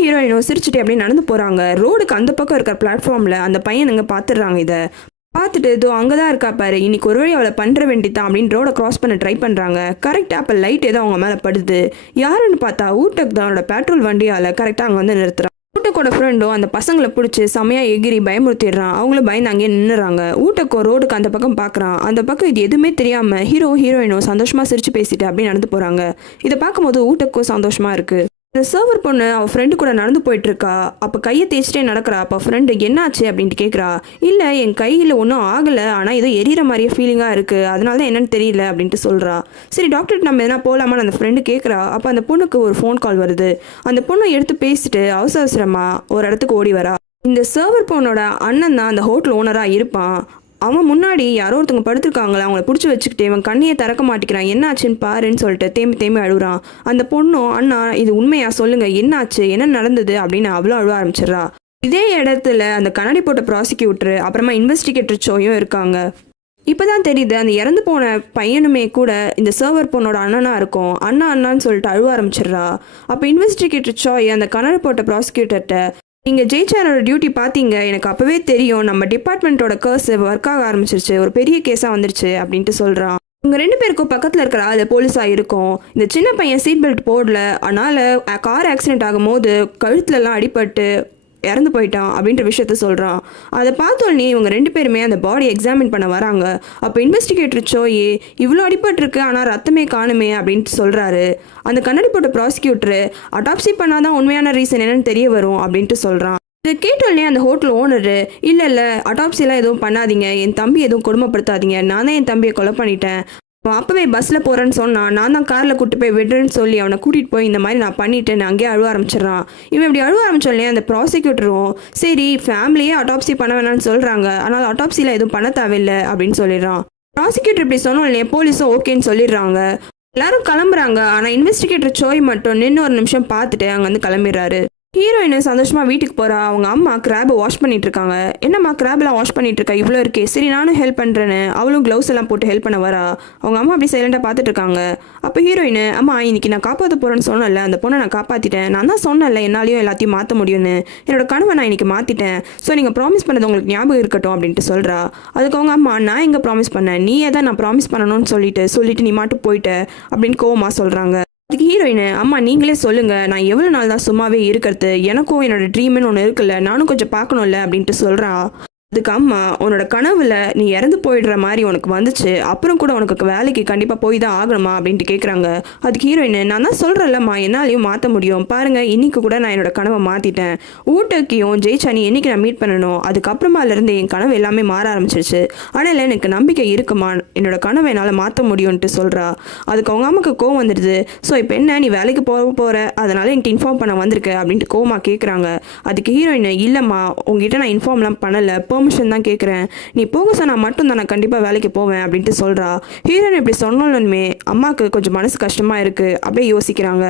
ஹீரோயினும் சிரிச்சுட்டு அப்படியே நடந்து போகிறாங்க. ரோடுக்கு அந்த பக்கம் இருக்கிற பிளாட்ஃபார்மில் அந்த பையனுங்க பார்த்துடுறாங்க. இதை பார்த்துட்டு இதோ அங்கே தான் இருக்கா பாரு, இன்னைக்கு ஒரு வழி அவளை பண்ணுற வேண்டித்தான் அப்படின்னு ரோடை கிராஸ் பண்ண ட்ரை பண்ணுறாங்க. கரெக்டாக அப்போ லைட் ஏதோ அவங்க மேலே படுது. யாருன்னு பார்த்தா ஊட்டக் தான் அவனோட பெட்ரோல் வண்டியால் கரெக்டாக அங்கே வந்து நிறுத்துறான். ஊட்டக்கோட ஃப்ரெண்டும் அந்த பசங்களை பிடிச்சி செமையாக எகிரி பயமுறுத்திடுறான். அவங்களும் பயந்து அங்கேயே நின்றுறாங்க. ஊட்டக்கோ ரோடுக்கு அந்த பக்கம் பார்க்குறான். அந்த பக்கம் இது எதுவுமே தெரியாமல் ஹீரோயினும் சந்தோஷமாக சிரிச்சு பேசிட்டு அப்படியே நடந்து போகிறாங்க. இதை பார்க்கும்போது ஊட்டக்கோ சந்தோஷமாக இருக்குது. இந்த சர்வர் பொண்ணு அவள் ஃப்ரெண்டு கூட நடந்து போயிட்டு இருக்கா. அப்போ கையை தேய்ச்சிட்டே நடக்கிறா. அப்போ ஃப்ரெண்டு என்னாச்சு அப்படின்ட்டு கேட்குறா. இல்லை என் கையில் ஒன்றும் ஆகலை, ஆனால் ஏதோ எரியிற மாதிரியே ஃபீலிங்காக இருக்குது, அதனால தான் என்னன்னு தெரியல அப்படின்ட்டு சொல்கிறா. சரி டாக்டர்கிட்ட நம்ம எதனா போகலாமான்னு அந்த ஃப்ரெண்டு கேட்குறா. அப்போ அந்த பொண்ணுக்கு ஒரு ஃபோன் கால் வருது. அந்த பொண்ணை எடுத்து பேசிட்டு அவசரமாக ஒரு இடத்துக்கு ஓடி வரா. இந்த சர்வர் பொண்ணோட அண்ணன் தான் அந்த ஹோட்டல் ஓனராக இருப்பான். அவன் முன்னாடி யாரோ ஒருத்தவங்க படுத்துருக்காங்களா, அவங்கள பிடிச்சி வச்சுக்கிட்டு இவன் கண்ணியை திறக்க மாட்டேங்கிறான், என்னாச்சுன்னு பாருன்னு சொல்லிட்டு தேம்பி அழுகுறான். அந்த பொண்ணும் அண்ணா இது உண்மையா சொல்லுங்க, என்னாச்சு, என்ன நடந்தது அப்படின்னு அவ்வளோ அழுவ ஆரம்பிச்சிடறா. இதே இடத்துல அந்த கண்ணாடி போட்ட ப்ராசிக்யூட்டர் அப்புறமா இன்வெஸ்டிகேட்டர் சோயும் இருக்காங்க. இப்போதான் தெரியுது அந்த இறந்து போன பையனுமே கூட இந்த சர்வர் பொண்ணோட அண்ணனா இருக்கும். அண்ணான்னு சொல்லிட்டு அழுவ ஆரம்பிச்சிடுறா. அப்போ இன்வெஸ்டிகேட்டர் சோய் அந்த கண்ணாடி போட்ட ப்ராசிக்யூட்டர்கிட்ட, நீங்கள் ஜெயிச்சாரோட டியூட்டி பார்த்தீங்க, எனக்கு அப்போவே தெரியும் நம்ம டிபார்ட்மெண்ட்டோட கேர்ஸ் ஒர்க் ஆக ஆரம்பிச்சிருச்சு, ஒரு பெரிய கேஸாக வந்துருச்சு அப்படின்ட்டு சொல்கிறான். உங்கள் 2 பேருக்கும் பக்கத்தில் இருக்கிற ஆள் போலீஸாக இருக்கும். இந்த சின்ன பையன் சீட் பெல்ட் போடல, அதனால் கார் ஆக்சிடென்ட் ஆகும் போது கழுத்துலலாம் அடிபட்டு இறந்து போயிட்டான் அப்படின்ற விஷயத்த சொல்கிறான். அதை பார்த்தோன்னே இவங்க 2 பேருமே அந்த பாடி எக்ஸாமின் பண்ண வராங்க. அப்போ இன்வெஸ்டிகேட்டர் சோயி இவ்வளோ அடிபட்டிருக்கு ஆனால் ரத்தமே காணுமே அப்படின்ட்டு சொல்கிறாரு. அந்த கண்ணாடி போட்ட ப்ராசிக்யூட்டரு அடாப்சி பண்ணாதான் உண்மையான ரீசன் என்னன்னு தெரிய வரும் அப்படின்ட்டு சொல்கிறான். இதை கேட்டோடனே அந்த ஹோட்டல் ஓனரு, இல்லை அடாப்சிலாம் எதுவும் பண்ணாதீங்க, என் தம்பி எதுவும் கொடுமைப்படுத்தாதீங்க, நான் தான் என் தம்பியை கொலை பண்ணிட்டேன், அவன் அப்போவே பஸ்ஸில் போகிறேன்னு சொன்னான், நான் தான் காரில் கூட்டு போய் விடுறேன்னு சொல்லி அவனை கூட்டிகிட்டு போய் இந்த மாதிரி நான் பண்ணிட்டேன்னு அங்கேயே அழுவ ஆரம்பிச்சிடறான். இவன் இப்படி அழுவ ஆரம்பிச்சோடனே அந்த ப்ராசிக்யூட்டரும் சரி ஃபேமிலியே அடாப்சி பண்ண வேணாம்னு சொல்கிறாங்க, ஆனால் அடாப்சியில் எதுவும் பண்ண தேவையில்லை அப்படின்னு சொல்லிடுறான். ப்ராசிக்யூட்டர் இப்படி சொன்னோடனே போலீஸும் ஓகேன்னு சொல்லிடுறாங்க. எல்லாரும் கிளம்புறாங்க. ஆனால் இன்வெஸ்டிகேட்டர் சோய் மட்டும் நின்று ஒரு நிமிஷம் பார்த்துட்டு அங்கே வந்து கிளம்பிடுறாரு. ஹீரோயின் சந்தோஷமாக வீட்டுக்கு போகிறா. அவங்க அம்மா கிராபை வாஷ் பண்ணிட்டு இருக்காங்க. என்னம்மா கிராப்லாம் வாஷ் பண்ணிட்டு இருக்கா, இவ்வளோ இருக்கே, சரி நானும் ஹெல்ப் பண்ணுறேன்னு அவளும் க்ளவுஸ் எல்லாம் போட்டு ஹெல்ப் பண்ண வரா. அவங்க அம்மா அப்படி சைலண்டாக பார்த்துட்டு இருக்காங்க. அப்போ ஹீரோயின், அம்மா இன்னைக்கு நான் காப்பாற்ற போகிறேன்னு சொன்னல, அந்த பொண்ணை நான் காப்பாற்றிட்டேன், நான் தான் சொன்னல என்னாலையும் எல்லாத்தையும் மாற்ற முடியும்னு, என்னோட கனவை நான் இன்னைக்கு மாற்றிட்டேன், ஸோ நீங்கள் ப்ராமிஸ் பண்ணது உங்களுக்கு ஞாபகம் இருக்கட்டும் அப்படின்ட்டு சொல்கிறா. அதுக்கு அவங்க அம்மா, நான் எங்கே ப்ராமிஸ் பண்ணேன், நீ எதை நான் ப்ராமிஸ் பண்ணணும்னு சொல்லிட்டு நீ மாட்டு போயிட்ட அப்படின்னு கோவமாக சொல்கிறாங்க. அதுக்கு ஹீரோயின், அம்மா நீங்களே சொல்லுங்க, நான் எவ்வளோ நாள் தான் சும்மாவே இருக்கிறது, எனக்கும் என்னோட ட்ரீம்னு ஒன்று இருக்குல்ல, நானும் கொஞ்சம் பார்க்கணும்ல அப்படின்ட்டு சொல்கிறான். அதுக்கு அம்மா, உன்னோட கனவுல நீ இறந்து போயிடுற மாதிரி உனக்கு வந்துச்சு, அப்புறம் கூட உனக்கு வேலைக்கு கண்டிப்பாக போய் தான் ஆகணுமா அப்படின்ட்டு கேட்குறாங்க. அதுக்கு ஹீரோயின், நான் தான் சொல்கிறேன்லம்மா என்னாலையும் மாற்ற முடியும், பாருங்கள் இன்னைக்கு கூட நான் என்னோட கனவை மாற்றிட்டேன், ஊட்டக்கையும் ஜெயிச்சானி என்னைக்கு நான் மீட் பண்ணணும், அதுக்கப்புறமாலேருந்து என் கனவு எல்லாமே மாற ஆரம்பிச்சிருச்சு, ஆனால் எனக்கு நம்பிக்கை இருக்குமா, என்னோட கனவை என்னால் மாற்ற முடியும்ன்ட்டு சொல்கிறா. அதுக்கு அவங்க அம்மாவுக்கு கோவம் வந்துடுது. ஸோ இப்போ என்ன நீ வேலைக்கு போகிற அதனால என்கிட்ட இன்ஃபார்ம் பண்ண வந்திருக்க அப்படின்ட்டு கோவமாக கேட்குறாங்க. அதுக்கு ஹீரோயின், இல்லைம்மா உங்ககிட்ட நான் இன்ஃபார்ம்லாம் பண்ணலை, பெர்மிஷன் தான் கேட்குறேன், நீ போக சொன்னா மட்டும் தான் நான் கண்டிப்பாக வேலைக்கு போவேன் அப்படின்ட்டு சொல்கிறா. ஹீரோயின் இப்படி சொன்னாலுமே அம்மாவுக்கு கொஞ்சம் மனசு கஷ்டமாக இருக்குது. அப்படியே யோசிக்கிறாங்க.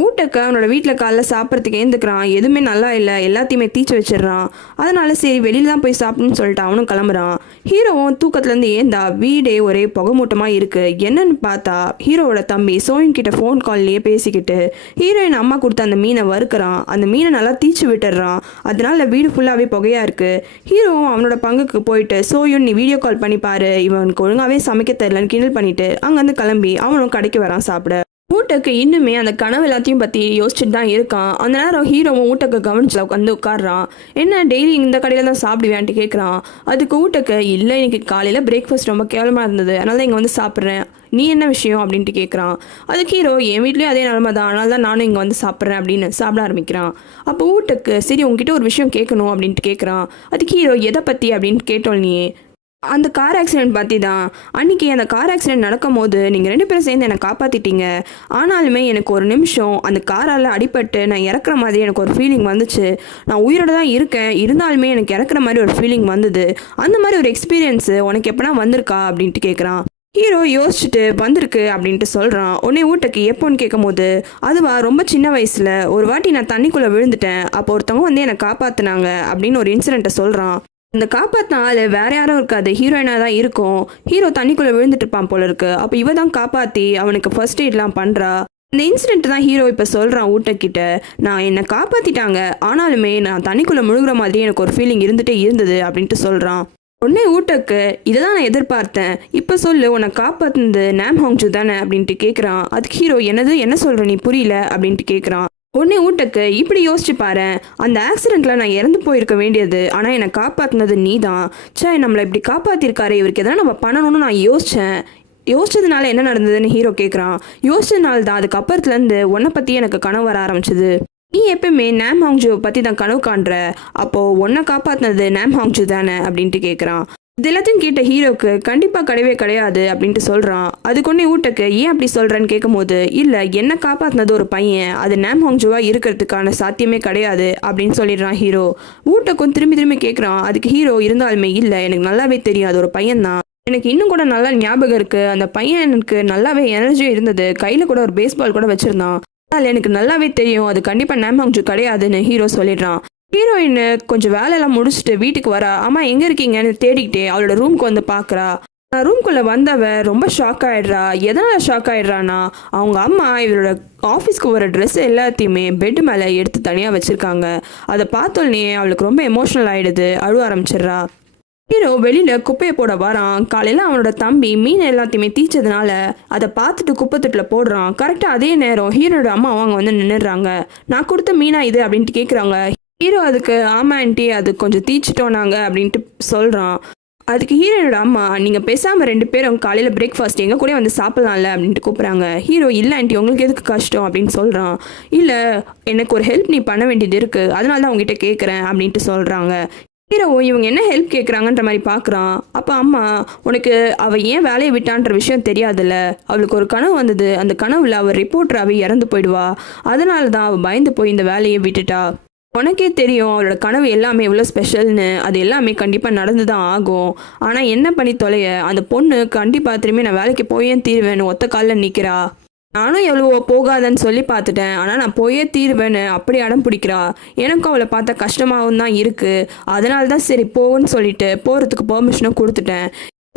ஊட்டக்க அவனோட வீட்டில் காலைல சாப்பிட்றதுக்கு ஏந்துக்கிறான். எதுவுமே நல்லா இல்லை, எல்லாத்தையுமே தீச்சு வச்சிடுறான். அதனால சரி வெளியில தான் போய் சாப்பிடணும்னு சொல்லிட்டு அவனும் கிளம்புறான். ஹீரோவும் தூக்கத்துலேருந்து ஏந்தா வீடே ஒரே புகமூட்டமாக இருக்குது. என்னன்னு பார்த்தா ஹீரோவோட தம்பி சோயின் கிட்ட ஃபோன் கால்லையே பேசிக்கிட்டு ஹீரோயின் அம்மா கொடுத்த அந்த மீனை வறுக்கிறான். அந்த மீனை நல்லா தீச்சு விட்டுடுறான். அதனால வீடு ஃபுல்லாகவே புகையாக இருக்குது. ஹீரோவும் அவனோட பங்குக்கு போயிட்டு சோயும் நீ வீடியோ கால் பண்ணி பாரு, இவனுக்கு ஒழுங்காகவே சமைக்க தெரியலன்னு கிண்டல் பண்ணிட்டு அங்கேருந்து கிளம்பி அவனும் கடைக்கு வரான் சாப்பிட. ஊட்டக்கு இன்னுமே அந்த கனவு எல்லாத்தையும் பற்றி யோசிச்சுட்டு தான் இருக்கான். அந்த நேரம் ஹீரோவும் ஊட்டக்கு கவனிச்சு வந்து உட்காடுறான். என்ன டெய்லி இந்த கடையில் தான் சாப்பிடுவேன்ட்டு கேட்குறான். அதுக்கு ஊட்டக்கு, இல்லை இன்னைக்கு காலையில் பிரேக்ஃபாஸ்ட் ரொம்ப கேவலமாக இருந்தது, அதனால தான் இங்கே வந்து சாப்பிட்றேன், நீ என்ன விஷயம் அப்படின்ட்டு கேட்குறான். அதுக்கு ஹீரோ, என் வீட்லேயும் அதே நிலமை தான், அதனால தான் நானும் இங்கே வந்து சாப்பிட்றேன் அப்படின்னு சாப்பிட ஆரம்பிக்கிறான். அப்போ ஊட்டக்கு, சரி உங்ககிட்ட ஒரு விஷயம் கேட்கணும் அப்படின்ட்டு கேட்குறான். அதுக்கு ஹீரோ, எதை பற்றி அப்படின்ட்டு கேட்டோம். நீ அந்த கார் ஆக்சிடென்ட் பற்றி தான். அன்றைக்கி அந்த கார் ஆக்சிடென்ட் நடக்கும் போது நீங்கள் 2 பேரும் சேர்ந்து என்னை காப்பாற்றிட்டீங்க. ஆனாலுமே எனக்கு ஒரு நிமிஷம் அந்த காரால் அடிபட்டு நான் இறக்குற மாதிரி எனக்கு ஒரு ஃபீலிங் வந்துச்சு. நான் உயிரோட தான் இருக்கேன், இருந்தாலுமே எனக்கு இறக்குற மாதிரி ஒரு ஃபீலிங் வந்தது. அந்த மாதிரி ஒரு எக்ஸ்பீரியன்ஸு உனக்கு எப்போனா வந்திருக்கா அப்படின்ட்டு கேட்குறான். ஹீரோ யோசிச்சுட்டு வந்திருக்கு அப்படின்ட்டு சொல்கிறான். உடனே ஊட்டக்கு எப்போன்னு கேட்கும் போது, அதுவா ரொம்ப சின்ன வயசில் ஒரு வாட்டி நான் தண்ணிக்குள்ளே விழுந்துட்டேன், அப்போ ஒருத்தவங்க வந்து என்னை காப்பாற்றினாங்க அப்படின்னு ஒரு இன்சிடெண்ட்டை சொல்கிறான். இந்த காப்பாற்றின ஆள் வேற யாரும் இருக்காது, ஹீரோயினாக தான் இருக்கும். ஹீரோ தண்ணிக்குள்ளே விழுந்துட்டு இருப்பான் போல இருக்கு. அப்போ இவ தான் காப்பாற்றி அவனுக்கு ஃபர்ஸ்ட் எய்ட்லாம் பண்ணுறா. இந்த இன்சிடென்ட் தான் ஹீரோ இப்போ சொல்கிறான் ஊட்டக்கிட்ட. நான் என்னை காப்பாற்றிட்டாங்க, ஆனாலுமே நான் தண்ணிக்குள்ளே முழுகிற மாதிரி எனக்கு ஒரு ஃபீலிங் இருந்துகிட்டே இருந்தது அப்படின்ட்டு சொல்கிறான். உடனே ஊட்டக்கு இதை தான் நான் எதிர்பார்த்தேன், இப்போ சொல்லு உன்னை காப்பாற்றினது நாம் ஹாங்ஜூ தானே அப்படின்ட்டு கேட்குறான். அதுக்கு ஹீரோ என்ன சொல்கிற நீ புரியல அப்படின்ட்டு கேட்குறான். உடனே ஊட்டக்கு இப்படி யோசிச்சு பாரு, அந்த ஆக்சிடெண்ட்டில் நான் இறந்து போயிருக்க வேண்டியது, ஆனால் என்னை காப்பாற்றினது நீ தான். சே, நம்மளை இப்படி காப்பாற்றிருக்காரு, இவருக்கு எதனா நம்ம பண்ணணும்னு நான் யோசிச்சதுனால என்ன நடந்ததுன்னு ஹீரோ கேட்குறான். யோசிச்சதுனால தான் அதுக்கப்புறத்துலேருந்து உன்னை பற்றி எனக்கு கனவு வர ஆரம்பிச்சது. நீ எப்பயுமே நாம் ஹாங்ஜூவை பற்றி தான் கனவு காண்ற, அப்போது உன்னை காப்பாற்றினது நாம் ஹாங்ஜூ தானே அப்படின்ட்டு கேட்குறான். இது எல்லாத்தையும் கேட்ட ஹீரோக்கு கண்டிப்பாக கிடையவே கிடையாது அப்படின்ட்டு சொல்கிறான். அதுக்கு ஒன்றே ஊட்டக்கு ஏன் அப்படி சொல்கிறேன்னு கேட்கும்போது, இல்லை என்னை காப்பாற்றினது ஒரு பையன், அது நாம் ஹாங்ஜூவாக இருக்கிறதுக்கான சாத்தியமே கிடையாது அப்படின்னு சொல்லிடுறான் ஹீரோ. ஊட்டக்கும் திரும்பி கேட்குறான். அதுக்கு ஹீரோ இருந்தாலுமே இல்லை, எனக்கு நல்லாவே தெரியும் அது ஒரு பையன்தான், எனக்கு இன்னும் கூட நல்லா ஞாபகம் இருக்குது, அந்த பையன் எனக்கு நல்லாவே எனர்ஜியும் இருந்தது, கையில் கூட ஒரு பேஸ்பால் கூட வச்சுருந்தான், அதில் எனக்கு நல்லாவே தெரியும் அது கண்டிப்பாக நாம் ஹாங்ஜூ கிடையாதுன்னு ஹீரோ சொல்லிடுறான். ஹீரோயின் கொஞ்சம் வேலையெல்லாம் முடிச்சுட்டு வீட்டுக்கு வரா. அம்மா எங்கே இருக்கீங்கன்னு தேடிக்கிட்டே அவளோட ரூம்க்கு வந்து பார்க்குறா. ரூம்குள்ளே வந்தவ ரொம்ப ஷாக் ஆகிடுறா. எதனால் ஷாக் ஆகிடுறான்னா, அவங்க அம்மா இவரோட ஆஃபீஸ்க்கு வர ட்ரெஸ் எல்லாத்தையுமே பெட் மேலே எடுத்து தனியாக வச்சுருக்காங்க. அதை பார்த்தோன்னே அவளுக்கு ரொம்ப எமோஷ்னல் ஆகிடுது, அழுவ ஆரம்பிச்சிடுறா. ஹீரோ வெளியில் குப்பையை போட வரான். காலையில் அவனோட தம்பி மீன் எல்லாத்தையுமே தீச்சதுனால அதை பார்த்துட்டு குப்பைத்தட்டில் போடுறான். கரெக்டாக அதே நேரம் ஹீரோட அம்மா அவங்க வந்து நின்றுடுறாங்க. நான் கொடுத்த மீனா இது அப்படின்ட்டு கேட்குறாங்க. ஹீரோ அதுக்கு ஆமா ஆண்டி, அது கொஞ்சம் தீச்சிட்டோம் நாங்கள் அப்படின்ட்டு சொல்கிறான். அதுக்கு ஹீரோனோட அம்மா, நீங்கள் பேசாமல் 2 பேரும் காலையில் பிரேக்ஃபாஸ்ட் எங்கள் கூட வந்து சாப்பிட்லாம்ல அப்படின்ட்டு கூப்பிட்றாங்க. ஹீரோ இல்லை ஆண்டி, உங்களுக்கு எதுக்கு கஷ்டம் அப்படின்னு சொல்கிறான். இல்லை, எனக்கு ஒரு ஹெல்ப் நீ பண்ண வேண்டியது இருக்குது, அதனால தான் உங்ககிட்ட கேட்குறேன் அப்படின்ட்டு சொல்கிறாங்க. ஹீரோ இவங்க என்ன ஹெல்ப் கேட்குறாங்கன்ற மாதிரி பார்க்குறான். அப்போ அம்மா, உனக்கு அவள் ஏன் வேலையை விட்டான்ற விஷயம் தெரியாதுல்ல, அவளுக்கு ஒரு கனவு வந்தது, அந்த கனவுல அவள் ரிப்போர்ட்டராகவே இறந்து போயிடுவா, அதனால தான் அவள் பயந்து போய் இந்த வேலையை விட்டுட்டா. உனக்கே தெரியும் அவளோட கனவு எல்லாமே எவ்வளோ ஸ்பெஷல்னு, அது எல்லாமே கண்டிப்பாக நடந்து தான் ஆகும். ஆனால் என்ன பண்ணி தொலைய, அந்த பொண்ணு கண்டிப்பாக திரும்பி நான் வேலைக்கு போயே தீருவேன்னு ஒத்த காலில் நிற்கிறா. நானும் எவ்வளோ போகாதன்னு சொல்லி பார்த்துட்டேன், ஆனால் நான் போயே தீருவேன்னு அப்படி அடம் பிடிக்கிறா. எனக்கும் அவளை பார்த்தா கஷ்டமாகவும் தான் இருக்குது, அதனால தான் சரி போன்னு சொல்லிட்டு போகிறதுக்கு பெர்மிஷனும் கொடுத்துட்டேன்.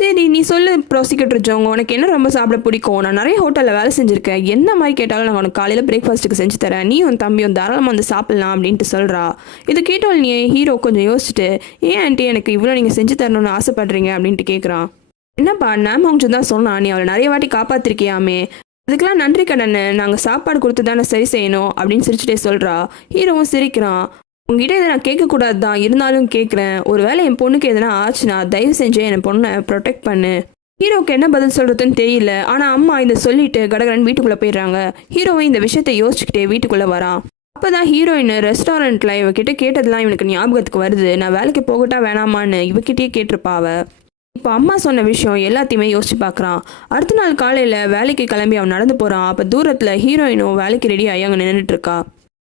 சரி நீ சொல்லு ப்ராசிக்யூட்டர் ஜோங்க, உனக்கு என்ன ரொம்ப சாப்பிட பிடிக்கும், நான் நிறைய ஹோட்டலில் வேலை செஞ்சுருக்கேன், என்ன மாதிரி கேட்டாலும் நான் உனக்கு காலையில் பிரேக்ஃபாஸ்ட்டுக்கு செஞ்சு தரேன், நீ உன் தம்பியும் தாராளமாக வந்து சாப்பிட்லாம் அப்படின்ட்டு சொல்கிறா. இது கேட்டவள் நீ ஹீரோ கொஞ்சம் யோசிச்சுட்டு, ஏன் ஆண்டி எனக்கு இவ்வளோ நீங்கள் செஞ்சு தரணும்னு ஆசைப்படுறீங்க அப்படின்ட்டு கேட்குறான். என்னப்பா, நாம் ஹாங்ஜூ தான் சொன்னான் நீ அவளை நிறைய வாட்டி காப்பாற்றிருக்கியாமே, அதுக்கெல்லாம் நன்றி கடன், நாங்கள் சாப்பாடு கொடுத்து தானே சரி செய்யணும் அப்படின்னு சிரிச்சுட்டே சொல்கிறா. ஹீரோவும் சிரிக்கிறான். உங்ககிட்ட இதை நான் கேட்கக்கூடாது தான், இருந்தாலும் கேட்குறேன், ஒரு வேளை என் பொண்ணுக்கு எதனா ஆச்சுன்னா தயவு செஞ்சு என் பொண்ணை ப்ரொடெக்ட் பண்ணு. ஹீரோக்கு என்ன பதில் சொல்கிறதுன்னு தெரியல. ஆனால் அம்மா இதை சொல்லிட்டு கடகடன் வீட்டுக்குள்ளே போயிடுறாங்க. ஹீரோவும் இந்த விஷயத்தை யோசிச்சுக்கிட்டே வீட்டுக்குள்ளே வரான். அப்போ தான் ஹீரோயின் ரெஸ்டாரண்ட்டில் இவகிட்ட கேட்டதெல்லாம் இவனுக்கு ஞாபகத்துக்கு வருது. நான் வேலைக்கு போகட்டா வேணாமான்னு இவகிட்டே கேட்டிருப்பாவ. இப்போ அம்மா சொன்ன விஷயம் எல்லாத்தையுமே யோசிச்சு பார்க்குறான். அடுத்த நாள் காலையில் வேலைக்கு கிளம்பி அவன் நடந்து போகிறான். அப்போ தூரத்தில் ஹீரோயினும் வேலைக்கு ரெடி ஆகி அங்கே நின்றுட்டுருக்கா.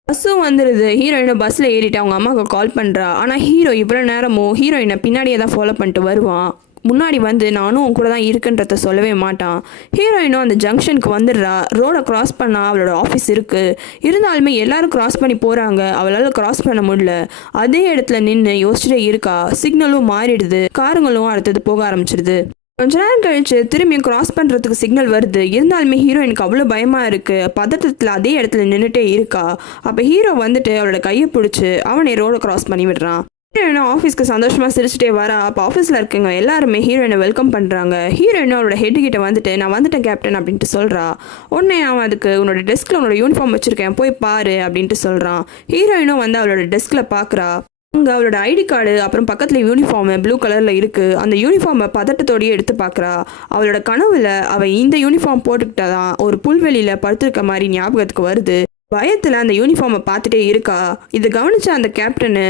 பஸ்ஸும் வந்துடுது. ஹீரோயினும் பஸ்ஸில் ஏறிட்டு அவங்க அம்மாவுக்கு கால் பண்ணுறா. ஆனால் ஹீரோ இவ்வளோ நேரமும் ஹீரோயினை பின்னாடியே தான் ஃபாலோ பண்ணிட்டு வருவான். முன்னாடி வந்து நானும் உன் கூட தான் இருக்குன்றத சொல்லவே மாட்டான். ஹீரோயினும் அந்த ஜங்ஷனுக்கு வந்துடுறா. ரோடை கிராஸ் பண்ணால் அவளோட ஆஃபீஸ் இருக்குது. இருந்தாலுமே எல்லாரும் கிராஸ் பண்ணி போகிறாங்க, அவளால் கிராஸ் பண்ண முடியல. அதே இடத்துல நின்று யோசிச்சுட்டே இருக்கா. சிக்னலும் மாறிடுது, காருங்களும் அடுத்தது போக ஆரம்பிச்சிடுது. கொஞ்ச நேரம் கழிச்சு திரும்பியும் கிராஸ் பண்ணுறதுக்கு சிக்னல் வருது. இருந்தாலுமே ஹீரோயினுக்கு அவ்வளோ பயமாக இருக்குது. பதட்டத்தில் அதே இடத்துல நின்றுட்டே இருக்கா. அப்போ ஹீரோ வந்துட்டு அவளோட கையை பிடிச்சி அவனை ரோடை கிராஸ் பண்ணி விடுறான். ஹீரோயினும் ஆஃபீஸ்க்கு சந்தோஷமாக சிரிச்சுட்டே வரா. அப்போ ஆஃபீஸில் இருக்கவங்க எல்லாருமே ஹீரோயினை வெல்கம் பண்ணுறாங்க. ஹீரோயினும் அவளோட ஹெட்டுக்கிட்ட வந்துட்டு நான் வந்துட்டேன் கேப்டன் அப்படின்ட்டு சொல்கிறா. உடனே அவன் அதுக்கு உன்னோட டெஸ்கில் உன்னோட யூனிஃபார்ம் வச்சுருக்கேன் போய் பாரு அப்படின்ட்டு சொல்கிறான். ஹீரோயினும் வந்து அவளோட டெஸ்கில் பார்க்குறா. அங்கே அவளோட ஐடி கார்டு அப்புறம் பக்கத்தில் யூனிஃபார்மு ப்ளூ கலரில் இருக்குது. அந்த யூனிஃபார்மை பதட்டத்தோடையே எடுத்து பார்க்குறா. அவளோட கனவில் அவள் இந்த யூனிஃபார்ம் போட்டுக்கிட்டா தான் ஒரு புல்வெளியில் படுத்துருக்க மாதிரி ஞாபகத்துக்கு வருது. பயத்தில் அந்த யூனிஃபார்மை பார்த்துட்டே இருக்கா. இதை கவனிச்ச அந்த கேப்டனு,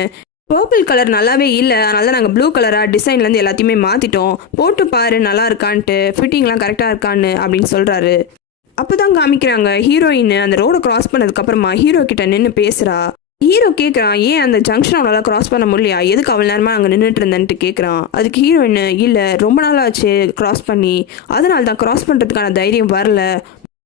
பர்பிள் கலர் நல்லாவே இல்லை, அதனால தான் நாங்கள் ப்ளூ கலராக டிசைன்லேருந்து எல்லாத்தையுமே மாற்றிட்டோம், போட்டு பாரு நல்லா இருக்கான்ட்டு, ஃபிட்டிங்லாம் கரெக்டாக இருக்கான்னு அப்படின்னு சொல்கிறாரு. அப்போ தான் காமிக்கிறாங்க ஹீரோயின் அந்த ரோடை கிராஸ் பண்ணதுக்கப்புறமா ஹீரோ கிட்ட நின்று பேசுகிறா. ஹீரோ கேட்குறான், ஏன் அந்த ஜங்ஷன் அவளால் கிராஸ் பண்ண முடியலையா, எதுக்கு அவள் நேரமாக அங்கே நின்றுட்டு இருந்தேன்ட்டு கேட்குறான். அதுக்கு ஹீரோயின், இல்லை ரொம்ப நாள் ஆச்சு கிராஸ் பண்ணி, அதனால தான் கிராஸ் பண்ணுறதுக்கான தைரியம் வரல.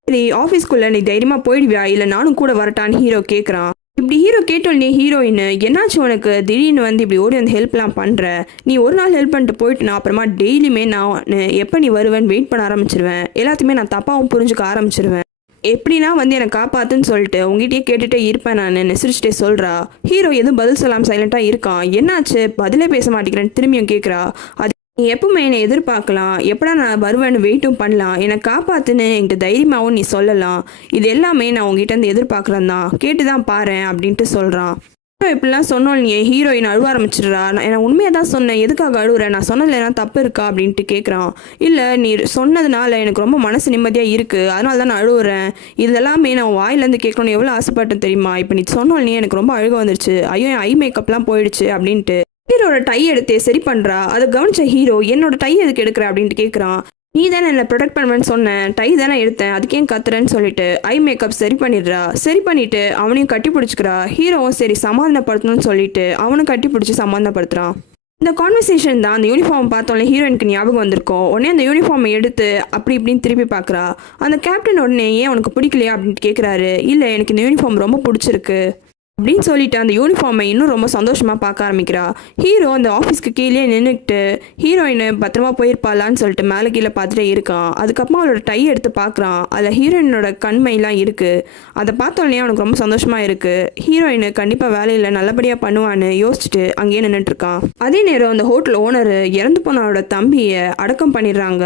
சரி ஆஃபீஸ்க்குள்ளே நீ தைரியமாக போயிடுவியா, இல்லை நானும் கூட வரட்டான்னு ஹீரோ கேட்குறான். இப்படி ஹீரோ கேட்டோன்னே ஹீரோயின், என்னாச்சு உனக்கு திடீர்னு வந்து இப்படி ஓடி வந்து ஹெல்ப்லாம் பண்ணுற, நீ ஒரு நாள் ஹெல்ப் பண்ணிட்டு போயிட்டு நான் அப்புறமா டெய்லியுமே நான் எப்போ நீ வருவேன்னு வெயிட் பண்ண ஆரம்பிச்சிருவேன், எல்லாத்தையுமே நான் தப்பாகவும் புரிஞ்சுக்க ஆரம்பிச்சிருவேன். எப்படின்னா வந்து என்னை காப்பாத்துன்னு சொல்லிட்டு உங்ககிட்டயே கேட்டுட்டே இருப்பேன் நான் சிரிச்சிட்டே சொல்கிறா. ஹீரோ எதுவும் பதில் சொல்லாமல் சைலண்ட்டாக இருக்கான். என்னாச்சு பதிலே பேச மாட்டேங்கிறேன்னு திரும்பியும் கேட்குறா. அது நீ எப்பவுமே என்னை எதிர்பார்க்கலாம், எப்படா நான் வருவேன்னு வெயிட்டும் பண்ணலாம், என்னை காப்பாத்துன்னு என்கிட்ட தைரியமாகவும் நீ சொல்லலாம், இது எல்லாமே நான் உங்ககிட்ட இருந்து எதிர்பார்க்குறேன் தான், கேட்டு தான் பாரு அப்படின்ட்டு சொல்கிறான். ஹீரோ இப்படிலாம் சொன்னோம் நீ ஹீரோயின் அழுவ ஆரம்பிச்சிடுறா. நான் உண்மையாக தான் சொன்னேன், எதுக்காக அழுவுறேன், நான் சொன்னதுல என்ன தப்பு இருக்கா அப்படின்ட்டு கேட்குறான். இல்லை நீ சொன்னதுனால எனக்கு ரொம்ப மனசு நிம்மதியாக இருக்குது, அதனால தான் நான் அழுவுறேன், இதெல்லாமே நான் வாயிலேருந்து கேட்கணும்னு எவ்வளோ ஆசைப்பட்டேன் தெரியுமா, இப்போ நீ சொன்னோம் நீ எனக்கு ரொம்ப அழுக வந்துருச்சு, ஐயோ என் ஐ மேக்கப்லாம் போயிடுச்சு அப்படின்ட்டு ஹீரோட டை எடுத்து சரி பண்ணுறா. அதை கவனிச்ச ஹீரோ என்னோட டை எதுக்கு எடுக்கிற அப்படின்ட்டு கேட்குறான். நீ தானே என்னை ப்ரொடெக்ட் பண்ணுவேன்னு சொன்னேன், டை தானே எடுத்தேன், அதுக்கே கத்துறேன்னு சொல்லிட்டு ஐ மேக்கப் சரி பண்ணிடுறா. சரி பண்ணிட்டு அவனையும் கட்டி பிடிச்சிக்கிறா. ஹீரோவும் சரி சமாதானப்படுத்தணும்னு சொல்லிட்டு அவனும் கட்டி பிடிச்சி சமாதானப்படுத்துறான். இந்த கான்வர்சேஷன் தான் அந்த யூனிஃபார்ம் பார்த்தோன்னே ஹீரோயினுக்கு ஞாபகம் வந்திருக்கும். உடனே அந்த யூனிஃபார்மை எடுத்து அப்படி இப்படின்னு திருப்பி பார்க்குறா. அந்த கேப்டன் உடனே ஏன் உனக்கு பிடிக்கலையா அப்படின்ட்டு கேட்குறாரு. இல்லை எனக்கு இந்த யூனிஃபார்ம் ரொம்ப பிடிச்சிருக்கு அப்படின்னு சொல்லிட்டு அந்த யூனிஃபார்மை இன்னும் ரொம்ப சந்தோஷமாக பார்க்க ஆரம்பிக்கிறா. ஹீரோ அந்த ஆஃபீஸ்க்கு கீழே நின்றுக்கிட்டு ஹீரோயினை பத்திரமா போயிருப்பாளான்னு சொல்லிட்டு மேலே கீழே பார்த்துட்டே இருக்கான். அதுக்கப்புறம் அவளோட டை எடுத்து பார்க்குறான். அதில் ஹீரோயினோட கண்மையெல்லாம் இருக்குது. அதை பார்த்தோன்னே அவனுக்கு ரொம்ப சந்தோஷமாக இருக்குது. ஹீரோயினு கண்டிப்பாக வேலையில் நல்லபடியாக பண்ணுவான்னு யோசிச்சுட்டு அங்கேயே நின்றுட்டுருக்கான். அதே நேரம் அந்த ஹோட்டல் ஓனர் இறந்து போனவரோட தம்பியை அடக்கம் பண்ணிடுறாங்க.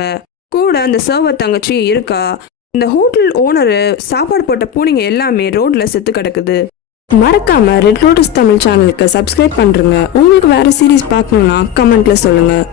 கூட அந்த சர்வர் தங்கச்சியும் இருக்கா. இந்த ஹோட்டல் ஓனரு சாப்பாடு போட்ட பூனைங்க எல்லாமே ரோட்டில் செத்து கிடக்குது. மறக்காம ரெட் லோட்டஸ் தமிழ் சேனலுக்கு சப்ஸ்கிரைப் பண்ணுறங்க. உங்களுக்கு வேறு சீரீஸ் பார்க்கணுன்னா கமெண்ட்ல சொல்லுங்கள்.